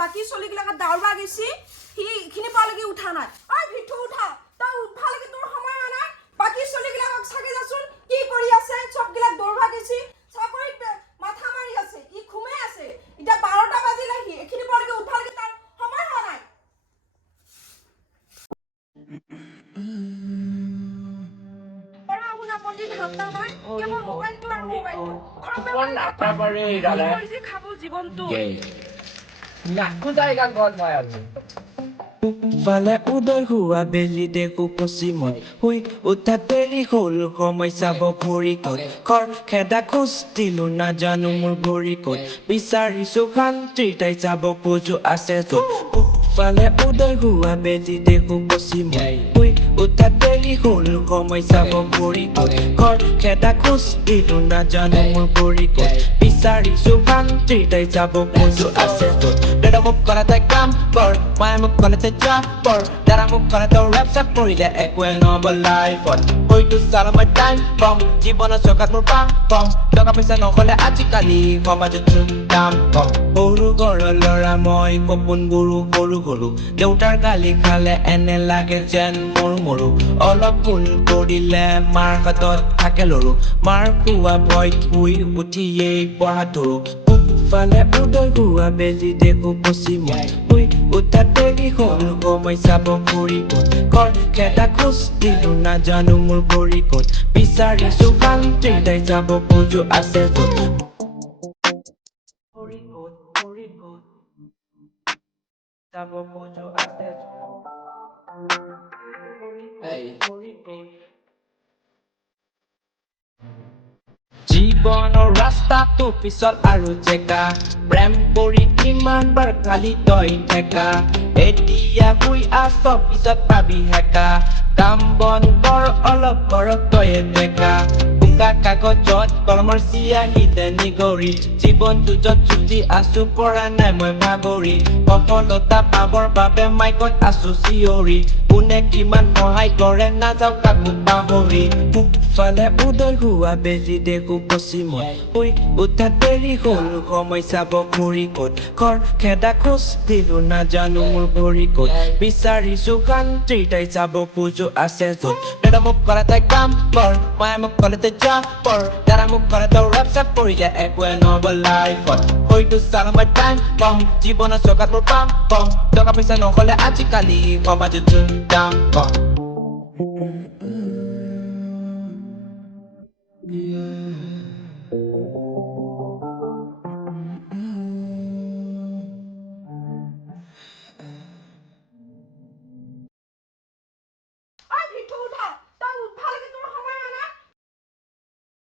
বাকি চলিগিলাক দাউৰবা গেছি সিখিনি পালকি উঠা নাই ঐ ভিঠু উঠা তই উঠবা লাগি তোৰ সময় হোৱা নাই বাকি চলিগিলাকক চাগে যাচোন কি কৰি আছে সবগিলাক দৌৰবা গেছি চাকৰিত মাথা মাৰি আছে ই ঘুমে আছে এতিয়া 12টা বাজিলে সিখিনি পালকি উঠবা লাগি তাৰ সময় হোৱা নাই পঢ়া শুনা প্ৰতি ধান্দা নাই কেৱল মোবাইলটো আৰু মোবাইলটো খাব জীৱনটো ফালে উদয় হোৱা বেলি দেখো পশ্চিমত শুই উঠা দেৰি হ'ল সময় চাব ভৰি ক'ত খৰ খেদা খোজ দিলো নাজানো মোৰ ভৰি ক'ত বিচাৰিছো শান্তি তাই যাব খোজো আছে য'ত ফালে উদয় হোৱা বেলি দেখো পশ্চিমত শুই উঠা দেৰি হ'ল সময় চাব ভৰি ক'ত খৰ খেদা খোজ দিলো নাজানো মোৰ ভৰি ক'ত বিচাৰিছো শান্তি তাই যাব খোজো আছে য'ত দাদা মোক কৰা তাই কাম কৰ মায়ে মোক ক'লে তাই জাপৰ দাদা মোক ক'লে তই ৰেপ চেপ কৰিলে একোৱে নহ'ব লাইফত হয়তো চালা মই টাইম কম জীৱনৰ চকাত মোৰ পাম কম টকা পইচা নহ'লে আজিকালি সমাজত দাম কম সৰু ঘৰৰ ল'ৰা মই সপোনবোৰো সৰু সৰু দেউতাৰ গালি খালে এনে লাগে যেন মৰো অলপ ভুল কৰিলে মাৰ হাতত থাকে লৰো মাৰ খোৱা ভয়ত শুই উঠিয়েই পঢ়া ধৰো ফালে উদয় হোৱা বেলি দেখো পশ্চিমত শুই উঠা দেৰি হ'ল সময় চাব ভৰি ক'ত খৰ খেদা খোজ দিলো নাজানো মোৰ ভৰি ক'ত বিচাৰিছো শান্তি তাই যাব খোজো আছে য'ত ভৰি ক'ত যাব খোজো আছে ভৰি ক'ত জীৱনৰ ৰাস্তাটো পিছল আৰু জেকা প্ৰেম কৰি কিমান বাৰ খালি তই ঠেকা এতিয়া শুই আছ পিছত পাবি হেকা কাম বন কৰ অলপ ঘৰত তয়ে ঠেকা বোকা কাগজত কলমৰ চিয়াহীতে নিগৰি জীৱনটো য'ত চুটি আছো পৰা নাই মই ভাগৰি সফলতা পাবৰ বাবে মাইকত আছো চিঞৰি কোনে কিমান সহায় কৰে নাযাওঁ কাকো পাহৰি ফালে উদয় হোৱা বেলি দেখো পশ্চিমত শুই উঠা দেৰি হ'ল সময় চাব ভৰি ক'ত খৰ খেদা খোজ দিলো নাজানো মোৰ ভৰি ক'ত বিচাৰিছো শান্তি তাই যাব খোজো আছে য'ত দাদা মোক ক'লে তাই কাম কৰ মায়ে মোক ক'লে তাই জাপৰ দাদা মোক ক'লে তই ৰেপ চেপ কৰিলে একোৱে নহ'ব লাইফত হয়তো চালা মই টাইম কম জীৱনৰ চকাত মোৰ পাম কম টকা পইচা নহ'লে আজিকালি সমাজত দাম কম